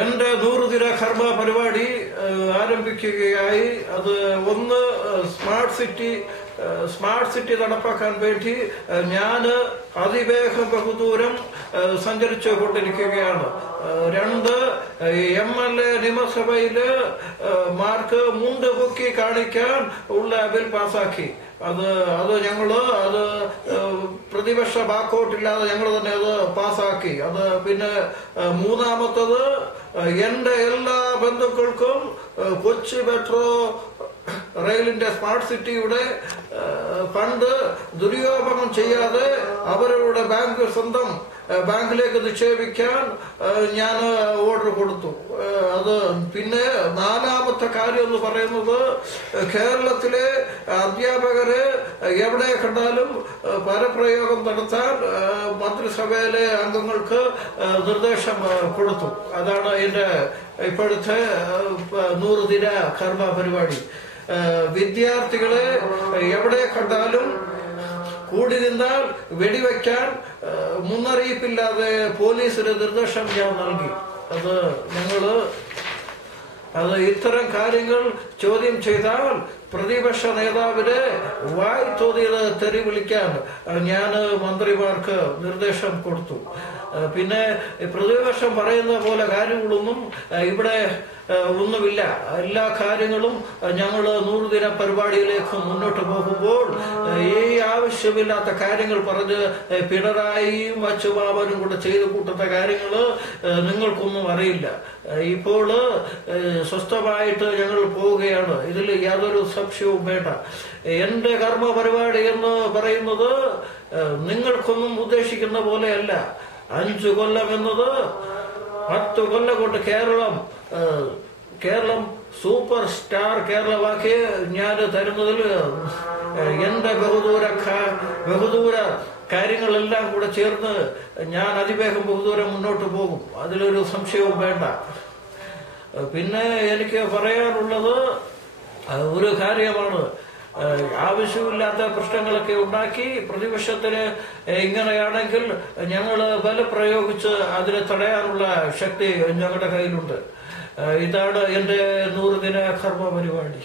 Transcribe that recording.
എന്റെ 100 ദിന കർമ്മ പരിപാടി ആരംഭിക്കുകയായി. അത് ഒന്ന് സ്മാർട്ട് സിറ്റി നടപ്പാക്കാൻ വേണ്ടി ഞാൻ അതിവേഗം ബഹുദൂരം സഞ്ചരിച്ചു കൊണ്ടിരിക്കുകയാണ്. 2 MLA നിയമസഭയില് മാർക്ക് മുണ്ട് പൊക്കി കാണിക്കാൻ ഉള്ള ബിൽ പാസാക്കി. അത് പ്രതിപക്ഷ ബാക്കൗട്ടില്ലാതെ ഞങ്ങൾ തന്നെ അത് പാസാക്കി. അത് പിന്നെ മൂന്നാമത്തത് എന്റെ എല്ലാ ബന്ധുക്കൾക്കും കൊച്ചി മെട്രോ റെയിലിന്റെ സ്മാർട്ട് സിറ്റിയുടെ ഫണ്ട് ദുരുപയോഗം ചെയ്യാതെ അവരുടെ സ്വന്തം ബാങ്കിലേക്ക് നിക്ഷേപിക്കാൻ ഞാൻ ഓർഡർ കൊടുത്തു. അത് പിന്നെ 4ാമത്തെ കാര്യം എന്ന് പറയുന്നത് കേരളത്തിലെ അധ്യാപകരെ എവിടെ കണ്ടാലും പരപ്രയോഗം നടത്താൻ മന്ത്രിസഭയിലെ അംഗങ്ങൾക്ക് നിർദ്ദേശം കൊടുത്തു. അതാണ് എന്റെ ഇപ്പോഴത്തെ 100 ദിന കർമ്മ പരിപാടി. വിദ്യാർത്ഥികളെ എവിടെ കണ്ടാലും കൂടി നിന്നാൽ വെടിവെക്കാൻ മുന്നറിയിപ്പില്ലാതെ പോലീസിന് നിർദ്ദേശം ഞാൻ നൽകി. അത് ഇത്തരം കാര്യങ്ങൾ ചോദ്യം ചെയ്താൽ പ്രതിപക്ഷ നേതാവിനെ വായി തോന്നിയത് തെറി വിളിക്കാൻ ഞാൻ മന്ത്രിമാർക്ക് നിർദ്ദേശം കൊടുത്തു. പിന്നെ പ്രതിപക്ഷം പറയുന്ന പോലെ കാര്യങ്ങളൊന്നും ഇവിടെ ഒന്നുമില്ല. എല്ലാ കാര്യങ്ങളും ഞങ്ങൾ 100 ദിന പരിപാടിയിലേക്ക് മുന്നോട്ട് പോകുമ്പോൾ ഈ ആവശ്യമില്ലാത്ത കാര്യങ്ങൾ പറഞ്ഞ് പിണറായിയും അച്ചുമാവനും കൂടെ ചെയ്തു കൂട്ടുന്ന കാര്യങ്ങൾ നിങ്ങൾക്കൊന്നും അറിയില്ല. ഇപ്പോൾ സ്വസ്ഥമായിട്ട് ഞങ്ങൾ പോവുകയാണ്. ഇതിൽ യാതൊരു സംശയവും വേണ്ട. എന്റെ കർമ്മ പരിപാടി എന്ന് പറയുന്നത് നിങ്ങൾക്കൊന്നും ഉദ്ദേശിക്കുന്ന പോലെയല്ല. 5 കൊല്ലം എന്നത് 10 കൊല്ലം കൊണ്ട് കേരളം സൂപ്പർ സ്റ്റാർ കേരളമാക്കി ഞാൻ തരുന്നതിൽ എന്റെ ബഹുദൂര കാര്യങ്ങളെല്ലാം കൂടെ ചേർന്ന് ഞാൻ അതിവേഗം ബഹുദൂരം മുന്നോട്ട് പോകും. അതിലൊരു സംശയവും വേണ്ട. പിന്നെ എനിക്ക് പറയാനുള്ളത് ഒരു കാര്യമാണ്. ആവശ്യമില്ലാത്ത പ്രശ്നങ്ങളൊക്കെ ഉണ്ടാക്കി പ്രതിപക്ഷത്തിന് ഇങ്ങനെയാണെങ്കിൽ ഞങ്ങൾ ബലം പ്രയോഗിച്ച് അതിനെ തടയാനുള്ള ശക്തി ഞങ്ങളുടെ കയ്യിലുണ്ട്. ഇതാണ് എന്റെ 100 ദിന കർമ്മ പരിപാടി.